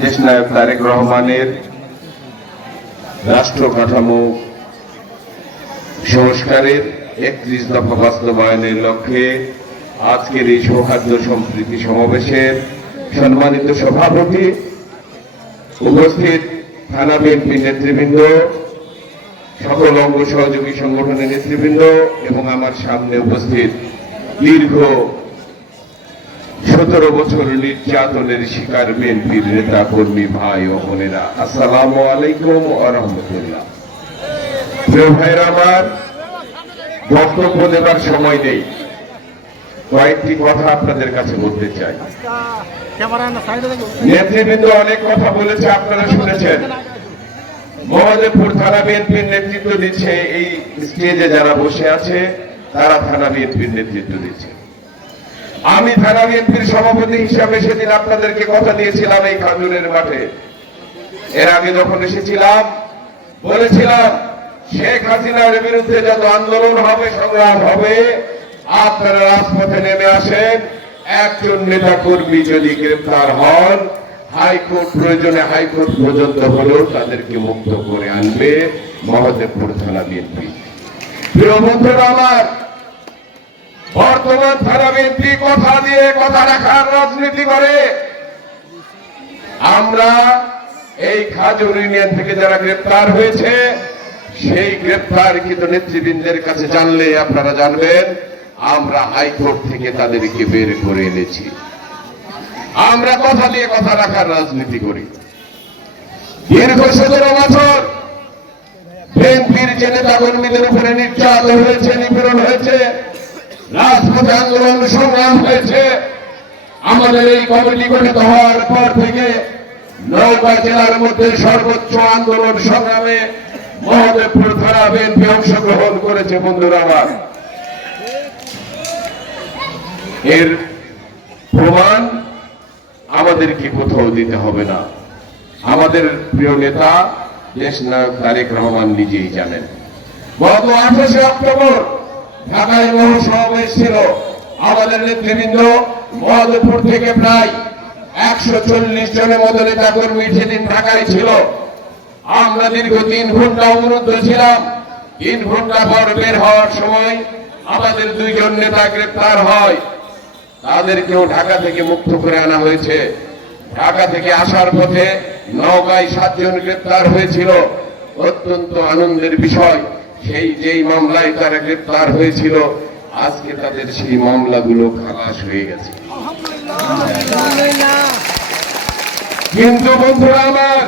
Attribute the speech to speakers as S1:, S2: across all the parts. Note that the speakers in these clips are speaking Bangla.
S1: দেশ নায়ক তারেক রহমানের রাষ্ট্র কাঠামো সংস্কারের একত্রিশ দফা বাস্তবায়নের লক্ষ্যে আজকের এই সৌহার্দ্য সম্প্রীতি সমাবেশের সম্মানিত সভাপতি উপস্থিত থানা বিএনপি নেতৃবৃন্দ, সকল অঙ্গ সহযোগী সংগঠনের নেতৃবৃন্দ এবং আমার সামনে উপস্থিত দীর্ঘ সতেরো বছর নির্যাতনের শিকার বিএনপির নেতা কর্মী ভাই ও বোনেরা, আসসালাম আলাইকুম ভাইরা আমার, বক্তব্য দেবার সময় নেই। কয়েকটি কথা আপনাদের কাছে বলতে চাই। নেতৃবৃন্দ অনেক কথা বলেছে, আপনারা শুনেছেন। মহাদেবপুর থানা বিএনপির নেতৃত্ব দিচ্ছে, এই স্টেজে যারা বসে আছে, তারা থানা বিএনপির নেতৃত্ব দিচ্ছে। আমি থানা বিএনপির সভাপতি হিসাবে সেদিন আপনাদেরকে কথা দিয়েছিলাম এই খাজুরের মাঠে। এর আগে যখন এসেছিলাম, বলেছিলাম, শেখ হাসিনার বিরুদ্ধে যত আন্দোলন হবে, সংগ্রাম হবে, আপনারা রাজপথে নেমে আসেন। একজন নেতা কর্মী যদি গ্রেপ্তার হন, হাইকোর্ট প্রয়োজনে হাইকোর্ট পর্যন্ত হলেও তাদেরকে মুক্ত করে আনবে মহাদেবপুর থানা বিএনপি। প্রিয় বন্ধুরা আমার বর্তমান থানা কথা দিয়ে কথা রাখার রাজনীতি করে। আমরা এই খাজুর ইউনিয়ন থেকে যারা গ্রেপ্তার হয়েছে, সেই গ্রেপ্তারকৃত নেতৃবৃন্দের কাছে জানলে আপনারা জানবেন, আমরা হাইকোর্ট থেকে তাদেরকে বের করে এনেছি। আমরা কথা দিয়ে কথা রাখার রাজনীতি করি। দীর্ঘ সতেরো বছর বিএনপির যে নেতা কর্মীদের উপরে নির্যাতন হয়েছে, নিপীড়ন হয়েছে রাজপথে আন্দোলন সংগ্রাম হয়েছে। আমাদের এই কমিটি গঠিত হওয়ার পর থেকে নৌকা জেলার মধ্যে সর্বোচ্চ আন্দোলন সংগ্রামে মহাদেবপুর থানা বিএনপি অংশগ্রহণ করেছে বন্ধুরা আমার। এর প্রমাণ আমাদেরকে কোথাও দিতে হবে না। আমাদের প্রিয় নেতা দেশ নায়ক তারেক রহমান নিজেই জানেন। গত আঠাশে অক্টোবর ঢাকায় মহাসমাবেশ ছিল। আমাদের নেতৃবৃন্দ মহাদেবপুর থেকে প্রায় একশো চল্লিশ জনের মতো নেতা কর্মী সেদিন ঢাকায় ছিল। আমরা দীর্ঘ তিন ঘণ্টা অবরুদ্ধ ছিলাম। তিন ঘণ্টা পর বের হওয়ার সময় আমাদের দুইজন নেতা গ্রেপ্তার হয়। তাদেরকেও ঢাকা থেকে মুক্ত করে আনা হয়েছে। ঢাকা থেকে আসার পথে নওগাঁয় সাতজন গ্রেপ্তার হয়েছিল। অত্যন্ত আনন্দের বিষয়। সেই যেই মামলায় তারা গ্রেপ্তার হয়েছিল, আজকে তাদের সেই মামলাগুলো খালাস হয়ে গেছে। কিন্তু বন্ধুরা আমার,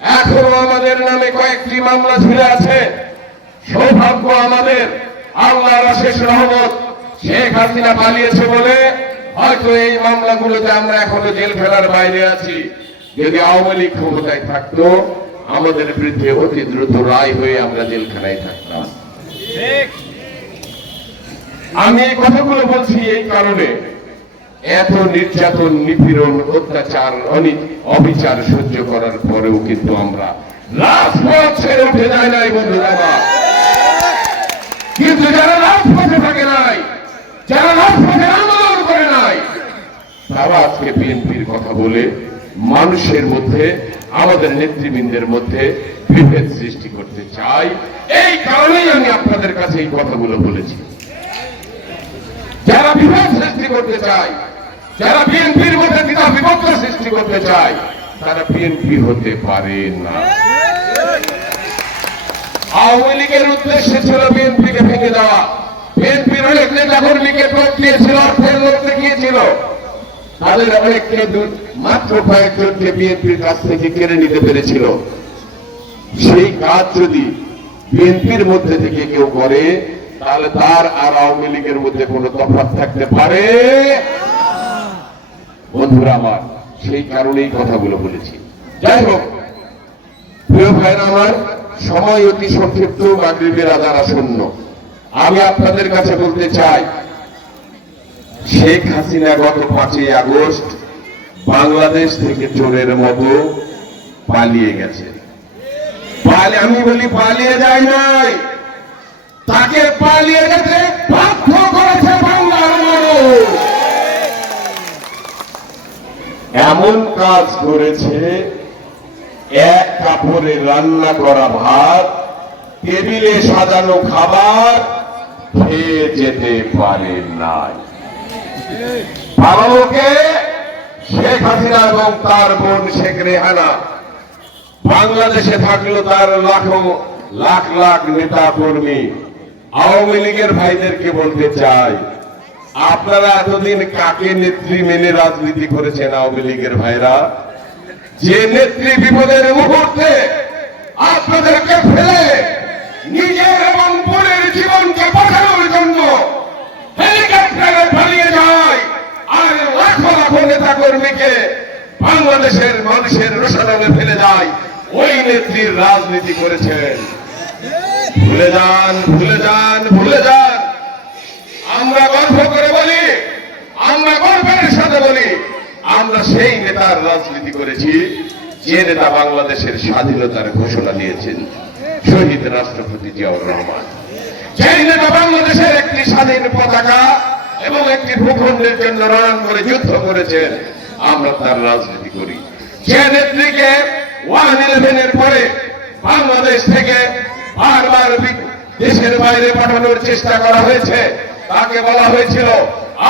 S1: এখনও আমাদের নামে কয়েকটি মামলা ঝুলে আছে। সৌভাগ্য আমাদের, আল্লাহর শেষ রহমত শেখ হাসিনা পালিয়েছে বলে হয়তো এই মামলাগুলোতে আমরা এখনও জেল ফেলার বাইরে আছি। যদি আওয়ামী লীগ ক্ষমতায় থাকতো আমাদের বিরুদ্ধে অতি দ্রুত রায় হয়ে আমরা জেলখানায় থাকতাম আমি এই কথাগুলো বলছি এই কারণে এত নির্যাতন, নিপীড়ন, অত্যাচার, অনি অবিচার সহ্য করার পরেও কিন্তু আমরা রাজপথ ছেড়ে উঠে যায় নাই, বন্ধুরা কিন্তু যারা রাজপথে থাকে নাই, যারা রাজপথে আন্দোলন করে নাই, তারা আজকে বিএনপির কথা বলে মানুষের মধ্যে, আমাদের নেতৃবৃন্দের মধ্যে বিভেদ সৃষ্টি করতে চাই। এই কারণেই আমি আপনাদের কাছে এই কথাগুলো বলেছি। যারা বিভেদ সৃষ্টি করতে চায়, যারা বিএনপির মধ্যে দ্বিধা বিভক্ত সৃষ্টি করতে চায়, তারা বিএনপি হতে পারে না। আওয়ামী লীগের উদ্দেশ্য ছিল বিএনপিকে ভেঙে দেওয়া। বিএনপির অনেক নেতা কর্মীকে টোপ দিয়েছিল অর্থের লোক দেখিয়েছিল। তাদের অনেককে মাত্র কয়েকজনকে বিএনপির কাছ থেকে কেড়ে নিতে পেরেছিল। সেই কাজ যদি বিএনপির মধ্যে থেকে কেউ করে, তাহলে তার আর আওয়ামী লীগের মধ্যে কোনো তফাৎ থাকতে পারে? বন্ধুরা আমার, সেই কারণেই কথাগুলো বলেছি। যাই হোক, প্রিয় ভাইরা আমার, সময় অতি সংক্ষিপ্ত, মাগরিবের আদার আসন্ন আমি আপনাদের কাছে বলতে চাই শেখ হাসিনা গত পাঁচই আগস্ট বাংলাদেশ থেকে চোরের মতো পালিয়ে গেছে। আমি বলি পালিয়ে যায় নাই। তাকে পালিয়ে যেতে বাধ্য করেছে বাংলার মানুষ। এমন কাজ করেছে, এক কাপড়ে রান্না করা ভাত, টেবিলে সাজানো খাবার, খেয়ে যেতে পারে নাই। পালালোকে শেখ হাসিনা এবং তার বোন শেখ রেহানা বাংলাদেশে থাকল তার লাখো, লাখ লাখ নেতা কর্মী। আওয়ামী লীগের ভাইদেরকে বলতে চাই, আপনারা এতদিন কাকে নেত্রী মেনে রাজনীতি করেছেন আওয়ামী লীগের ভাইরা? যে নেত্রী বিপদের মুহূর্তে আপনাদেরকে ফেলে কর্মীকে বাংলাদেশের মানুষের রসাতলে ফেলে যায়। ওই নেত্রীর রাজনীতি করেছেন। ভুলে যান ভুলে যান ভুলে যান। আমরা গর্ব করে বলি, আমরা গর্বের সাথে বলি, আমরা সেই নেতার রাজনীতি করেছি, যে নেতা বাংলাদেশের স্বাধীনতার ঘোষণা দিয়েছেন, শহীদ রাষ্ট্রপতি জিয়াউর রহমান। সেই নেতা বাংলাদেশের একটি স্বাধীন পতাকা এবং একটি ভূখণ্ডের জন্য রণ করে যুদ্ধ করেছেন আমরা তার রাজনীতি করি। নেত্রীকে ওয়ান ইলেভেনের পরে বাংলাদেশ থেকে বারবার দেশের বাইরে পাঠানোর চেষ্টা করা হয়েছে। তাকে বলা হয়েছিল,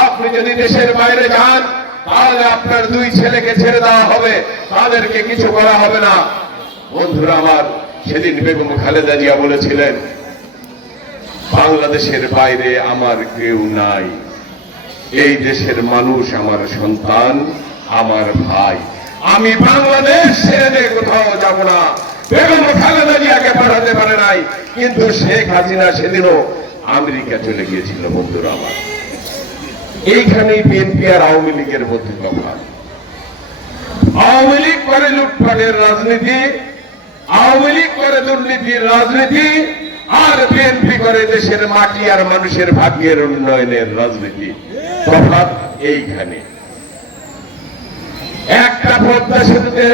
S1: আপনি যদি দেশের বাইরে যান, তাহলে আপনার দুই ছেলেকে ছেড়ে দেওয়া হবে। তাদেরকে কিছু করা হবে না। বন্ধুরা আমার, সেদিন বেগম খালেদা জিয়া বলেছিলেন, বাংলাদেশের বাইরে আমার কেউ নাই। এই দেশের মানুষ আমার সন্তান। আমার ভাই। আমি বাংলাদেশ ছেড়ে কোথাও যাব না। বেগম খালেদা জিয়াকে পাঠাতে পারে নাই। কিন্তু শেখ হাসিনা সেদিনও আমেরিকা চলে গিয়েছিল, বন্ধুরা আমার। এইখানেই বিএনপি আর আওয়ামী লীগের মধ্যে তফাৎ আওয়ামী লীগ করে লুটপাটের রাজনীতি, আওয়ামী লীগ করে দুর্নীতির রাজনীতি, আর বিএনপি করে দেশের মাটি আর মানুষের ভাগ্যের উন্নয়নের রাজনীতি। তফাৎ এইখানে। একটা পদ্মা সেতুতে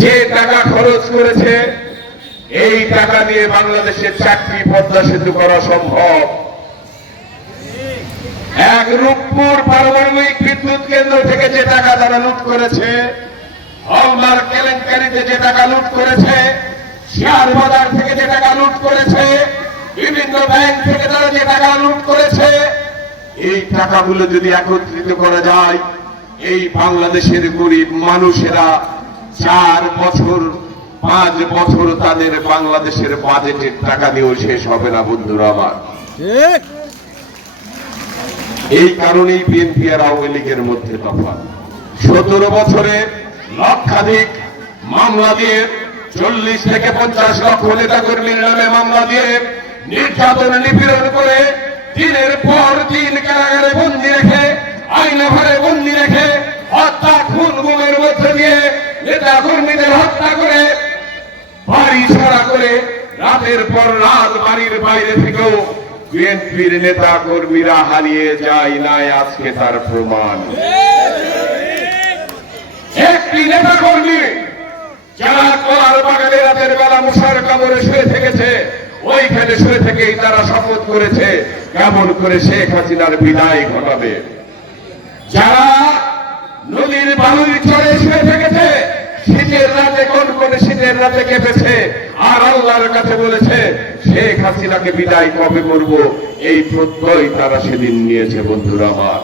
S1: যে টাকা খরচ করেছে, এই টাকা দিয়ে বাংলাদেশের চারটি পদ্মা সেতু করা সম্ভব। এক রূপপুর পারমাণবিক বিদ্যুৎ কেন্দ্র থেকে যে টাকা তারা লুট করেছে, হলমার কেলেঙ্কারিতে যে টাকা লুট করেছে, শেয়ার বাজার থেকে যে টাকা লুট করেছে, বিভিন্ন ব্যাংক থেকে তারা যে টাকা লুট করেছে, এই টাকাগুলো যদি একত্রিত করা যায় এই বাংলাদেশের গরিব মানুষেরা চার বছর পাঁচ বছর তাদের বাংলাদেশের বাজেটের টাকা দিয়েও শেষ হবে না বন্ধুরা আমার। এই কারণেই বিএনপি আর আওয়ামী লীগের মধ্যে তফাৎ। সতেরো বছরে লক্ষাধিক মামলা দিয়ে চল্লিশ থেকে পঞ্চাশ লক্ষ নেতা কর্মীর নামে মামলা দিয়ে নির্যাতন নিপীড়ন করে দিনের পর দিন কারাগারে বন্দি রেখে আইনা ঘরে বন্দি রেখে হত্যা, খুন, গুমের মধ্যে দিয়ে নেতা কর্মীদের হত্যা করে বাড়ি ছাড়া করে রাতের পর রাত বাড়ির বাইরে থেকেও বিএনপির নেতা কর্মীরা হারিয়ে যায় নাই আজকে তার প্রমাণ। একটি নেতা কর্মী যারা কলার বাগানে রাতের বেলা মশার কামড়ে শুয়ে থেকেছে, ওইখানে শুয়ে থেকেই তারা শপথ করেছে, কেমন করে শেখ হাসিনার বিদায় ঘটাবে? যারা নদীর বালুর চড়ে শুয়ে থেকেছে, শীতের রাতে কোন কোন শীতের রাতে কেঁপেছে, আর আল্লাহর কাছে বলেছে, শেখ হাসিনাকে বিদায় কবে করব? এই প্রত্যয় তারা সেদিন নিয়েছে, বন্ধুরা আমার।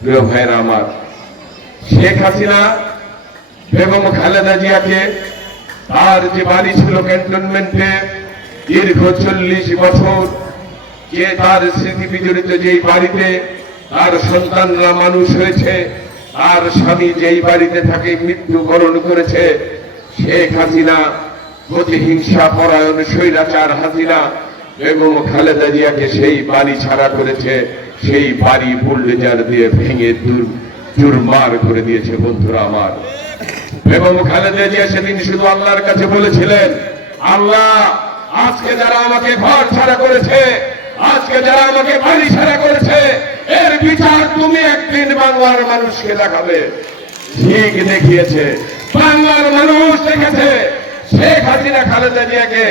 S1: প্রিয় ভাইরা আমার, শেখ হাসিনা, বেগম খালেদা জিয়াকে তার যে বাড়ি ছিল ক্যান্টনমেন্টে দীর্ঘ চল্লিশ বছর, যে তার স্মৃতি বিজড়িত যেই বাড়িতে তার সন্তানরা মানুষ হয়েছে, আর স্বামী যেই বাড়িতে থাকে মৃত্যুবরণ করেছে, শেখ হাসিনা প্রতিহিংসা পরায়ণ, স্বৈরাচার হাসিনা এবং খালেদা জিয়াকে সেই বাড়ি ছাড়া করেছে, সেই বাড়ি বুলডেজার দিয়ে ভেঙে দূর চুরমার করে দিয়েছে বন্ধুরা আমার। এবং খালেদা জিয়া সেদিন শুধু আল্লাহর কাছে বলেছিলেন, আল্লাহ, আজকে যারা আমাকে ঘর ছাড়া করেছে আজকে যারা আমাকে ছাড়া করেছে, এর বিচার তুমি একদিন বাংলার মানুষকে দেখাবে। ঠিক দেখিয়েছে, বাংলার মানুষ দেখেছে, শেখ হাসিনা খালেদা জিয়াকে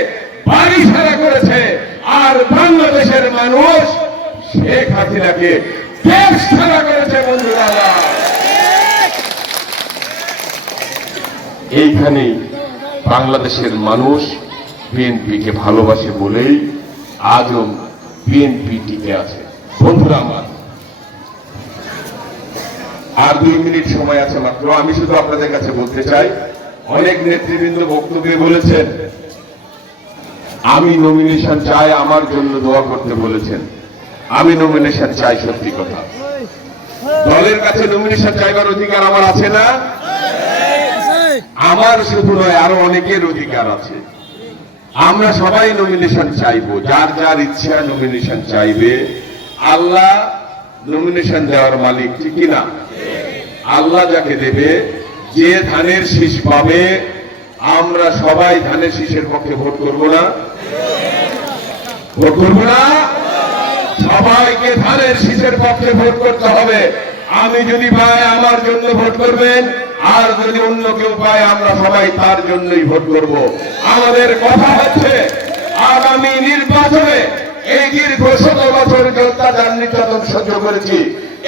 S1: ছাড়া করেছে, আর বাংলাদেশের মানুষ শেখ হাসিনাকে দেশ ছাড়া করেছে, বন্ধুরা। এইখানেই বাংলাদেশের মানুষ বিএনপিকে ভালোবাসে বলেই আজও বিএনপি টিকে আছে। বন্ধুরা আমার, আর দুই মিনিট সময় আছে মাত্র। আমি শুধু আপনাদের কাছে বলতে চাই, অনেক নেতৃবৃন্দ বক্তব্যে বলেছেন, আমি নমিনেশন চাই, আমার জন্য দোয়া করতে বলেছেন। আমি নমিনেশন চাই সত্যি কথা। দলের কাছে নমিনেশন চাইবার অধিকার আমার আছে না? আমার শুধু নয়, আরও অনেকের অধিকার আছে। আমরা সবাই নমিনেশন চাইব, যার যার ইচ্ছা নমিনেশন চাইবে। আল্লাহ নমিনেশন দেওয়ার মালিক, ঠিক না আল্লাহ যাকে দেবে, যে ধানের শীষ পাবে, আমরা সবাই ধানের শীষের পক্ষে ভোট করব না? ভোট করব না? সবাইকে ধানের শীষের পক্ষে ভোট করতে হবে। আমি যদি পাই আমার জন্য ভোট করবেন আর যদি অন্য কেউ পায়, আমরা সবাই তার জন্যই ভোট করব। আমাদের কথা হচ্ছে, আগামী নির্বাচনে এই দীর্ঘ শত বছর যে অত্যাচার নির্যাতন সহ্য করেছি,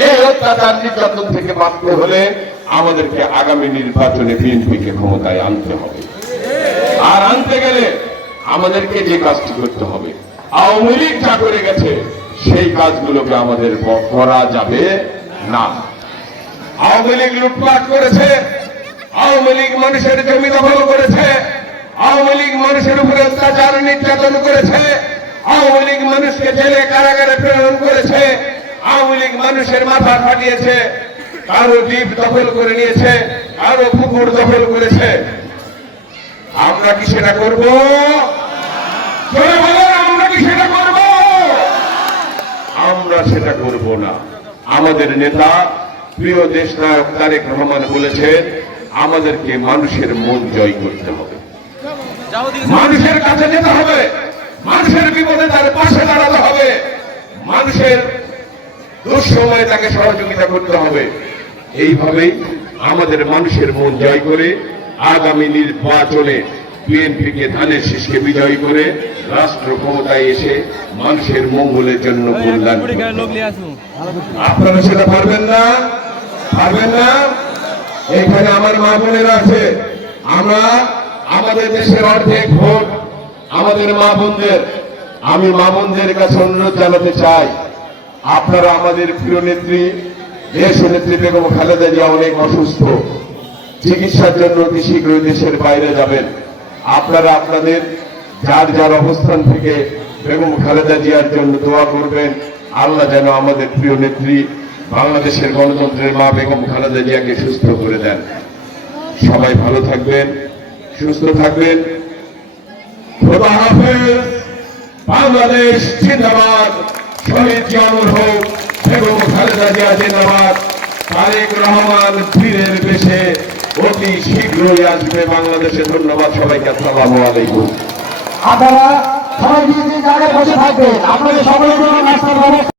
S1: এই অত্যাচার নির্যাতন থেকে বাঁচতে হলে আমাদেরকে আগামী নির্বাচনে বিএনপিকে ক্ষমতায় আনতে হবে। আর আনতে গেলে আমাদেরকে যে কাজটি করতে হবে, আওয়ামী লীগ যা করে গেছে, সেই কাজগুলোকে আমাদের করা যাবে না। আওয়ামী লীগ লুটপাট করেছে, আওয়ামী লীগ মানুষের জমি দখল করেছে, আওয়ামী লীগ মানুষের উপরে অত্যাচার নির্যাতন করেছে, আওয়ামী লীগ মানুষকে জেলে কারাগারে প্রেরণ করেছে, আওয়ামী লীগ মানুষের মাথা ফাটিয়েছে, কারও দ্বীপ দখল করে নিয়েছে, কারও পুকুর দখল করেছে। আমরা কি সেটা করব? আমরা কি সেটা করব? আমরা সেটা করব না। আমাদের নেতা প্রিয় দেশ তারেক রহমান বলেছেন, আমাদেরকে মানুষের মন জয় করতে হবে। মানুষের কাছে যেতে হবে, মানুষের বিপদে তার পাশে দাঁড়াতে হবে। মানুষের দুঃসময়ে তাকে সহযোগিতা করতে হবে। এইভাবেই আমাদের মানুষের মন জয় করে আগামী নির্বাচনে বিএনপিকে ধানের শীষকে বিজয়ী করে রাষ্ট্র ক্ষমতায় এসে মানুষের মঙ্গলের জন্য আপনারা সেটা পারবেন না। পারবেন না? এখানে আমার মা বোনেরা আছে। আমরা আমাদের দেশের অর্ধেক ভোট আমাদের মা বোনদের। আমি মা বোনদের কাছে অনুরোধ জানাতে চাই, আপনারা আমাদের প্রিয় নেত্রী, দেশ নেত্রী বেগম খালেদা জিয়া অনেক অসুস্থ। চিকিৎসার জন্য অতি শীঘ্রই দেশের বাইরে যাবেন। আপনারা আপনাদের যার যার অবস্থান থেকে বেগম খালেদা জিয়ার জন্য দোয়া করবেন। আল্লাহ যেন আমাদের প্রিয় নেত্রী বাংলাদেশের গণতন্ত্রের মা বেগম খালেদা জিয়াকে সুস্থ করে দেন। সবাই ভালো থাকবেন, সুস্থ থাকবেন। বাংলাদেশ জিন্দাবাদ। শহীদ জিয়াউর হোক, বেগম খালেদা জিয়া জিন্দাবাদ। তারেক রহমান বীরের বেশে অতি শীঘ্রই আসবে বাংলাদেশে। ধন্যবাদ সবাইকে, আসসালামু আলাইকুম।
S2: আপনারা সবাই নিজে জায়গায় বসে থাকবেন। আপনাদের ব্যবস্থা